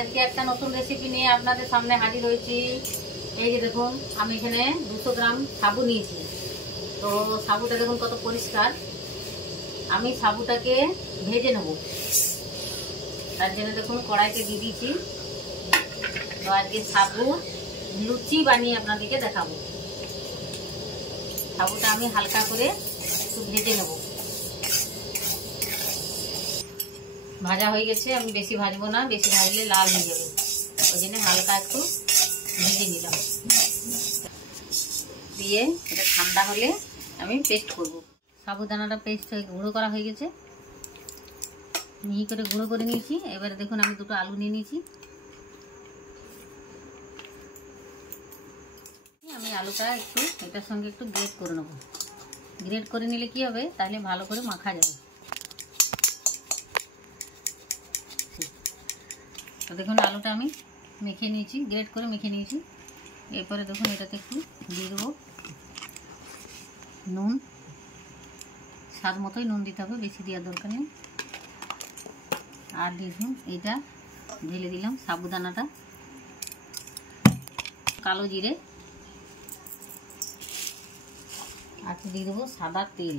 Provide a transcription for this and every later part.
আজকে একটা নতুন রেসিপি নিয়ে আপনাদের সামনে হাজির হয়েছি। এই যে দেখুন, আমি এখানে 200 গ্রাম সাবু নিয়েছি। তো সাবুটা দেখুন কত পরিষ্কার। আমি সাবুটাকে ভেজে নেব, তার জন্য দেখুন কড়াইতে দিয়ে দিয়েছি। তো আজকে সাবু লুচি বানিয়ে আপনাদেরকে দেখাবো। সাবুটা আমি হালকা করে একটু ভেজে নেব। ভাজা হয়ে গেছে, আমি বেশি ভাজবো না, বেশি ভাজলে লাল হয়ে যাবে, ওই জন্য হালকা একটু ভেজে নিলাম। দিয়ে এটা ঠান্ডা হলে আমি পেস্ট করব। সাবুদানাটা পেস্ট হয়ে গুঁড়ো করা হয়ে গেছে, মিহি করে গুঁড়ো করে নিয়েছি। এবারে দেখুন আমি দুটো আলু নিয়ে নিয়েছি। আমি আলুটা একটু এটার সঙ্গে একটু গ্রেট করে নেব। গ্রেট করে নিলে কি হবে, তাহলে ভালো করে মাখা যাবে। তো দেখুন আলুটা আমি মেখে নিয়েছি, গ্রেট করে মেখে নিয়েছি। এরপরে দেখুন এটাতে একটু দিয়ে দেবো নুন। স্বাদ মতোই নুন দিতে হবে, বেশি দেওয়ার দরকার নেই। আর দেখুন এইটা ঢেলে দিলাম সাবুদানাটা, কালো জিরে, আর দিয়ে দেবো সাদা তেল।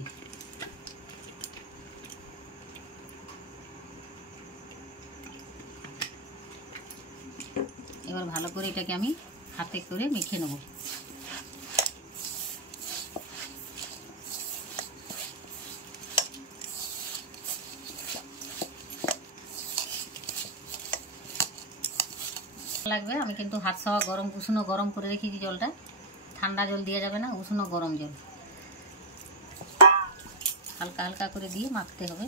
এবার ভালো করে এটাকে আমি হাতে করে মেখে নেব। লাগবে, আমি কিন্তু হাত সাওয়া গরম উষ্ণ গরম করে রেখেছি জলটা। ঠান্ডা জল দেওয়া যাবে না, উষ্ণ গরম জল হালকা হালকা করে দিয়ে মাখতে হবে।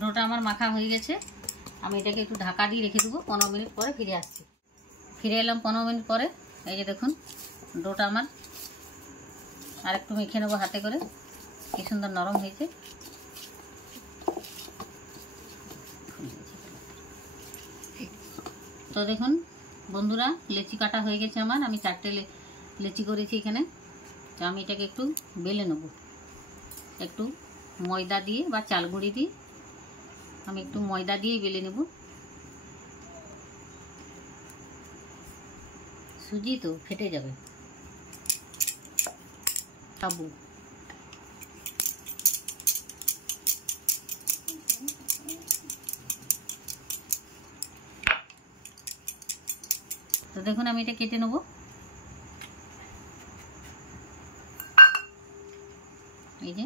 ডোটা আমার মাখা হয়ে গেছে, আমি এটাকে একটু ঢাকা দিয়ে রেখে দেবো। 15 মিনিট পরে ফিরে আসছি। ফিরে এলাম 15 মিনিট পরে। এই যে দেখুন ডোটা আমার আর একটু মেখে নেবো হাতে করে, কি সুন্দর নরম হয়েছে। তো দেখুন বন্ধুরা, লেচি কাটা হয়ে গেছে আমার। আমি 4টে লেচি করেছি এখানে। তো আমি এটাকে একটু বেলে নেব, একটু ময়দা দিয়ে বা চাল গুঁড়ি দিয়ে। আমি একটু ময়দা দিয়ে বেলে নেব। সুজি তো ফেটে যাবে। সাবু তো দেখুন আমি এটা কেটে নেব। এই যে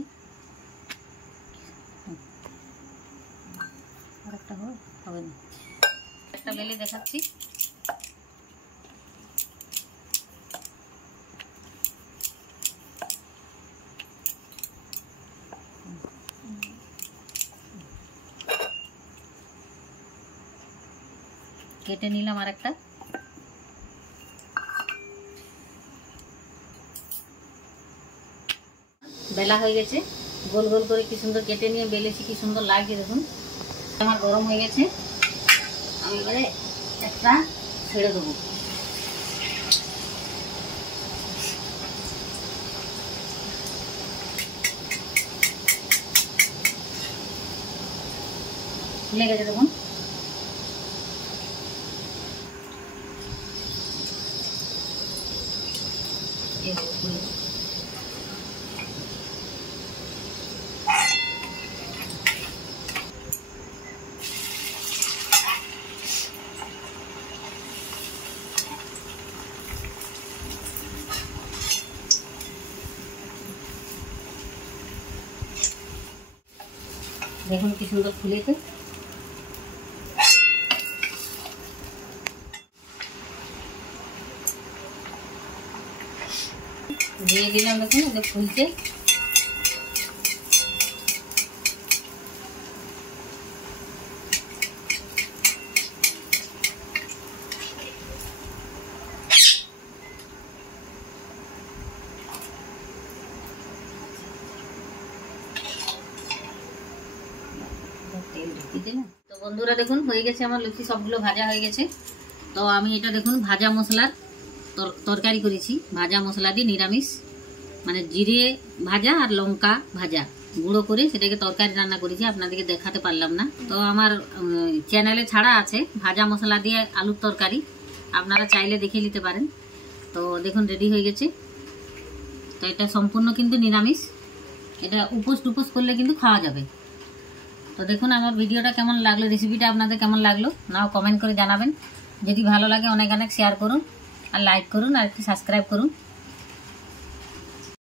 আরেকটা হবে না, একটা বেলে দেখাচ্ছি। কেটে নিলাম আরেকটা। বেলা হয়ে গেছে, গোল গোল করে কি সুন্দর কেটে নিয়ে বেলেছি, কি সুন্দর লাগছে দেখুন। আমার গরম হয়ে গেছে, আমি এবারে একটা ছেড়ে দেবো। ফুলে গেছে দেখুন। দেখুন কি সুন্দর ফুলেছে। দিয়ে দিলাম, দেখুন এটা ফুলছে। তো বন্ধুরা দেখুন হয়ে গেছে আমার লুচি, সবগুলো ভাজা হয়ে গেছে। তো আমি এটা দেখুন ভাজা মশলার তরকারি করেছি, ভাজা মশলা দিয়ে নিরামিষ। মানে জিরে ভাজা আর লঙ্কা ভাজা গুঁড়ো করে সেটাকে তরকারি রান্না করেছি, আপনাদেরকে দেখাতে পারলাম না। তো আমার চ্যানেলে ছাড়া আছে ভাজা মশলা দিয়ে আলুর তরকারি, আপনারা চাইলে দেখে নিতে পারেন। তো দেখুন রেডি হয়ে গেছে। তো এটা সম্পূর্ণ কিন্তু নিরামিষ, এটা উপোস টুপোস করলে কিন্তু খাওয়া যাবে। তো দেখুন আমার ভিডিওটা কেমন লাগলো, রেসিপিটা আপনাদের কেমন লাগলো নাও কমেন্ট করে জানাবেন। যদি ভালো লাগে অনেক অনেক শেয়ার করুন আর লাইক করুন আর একটু সাবস্ক্রাইব করুন।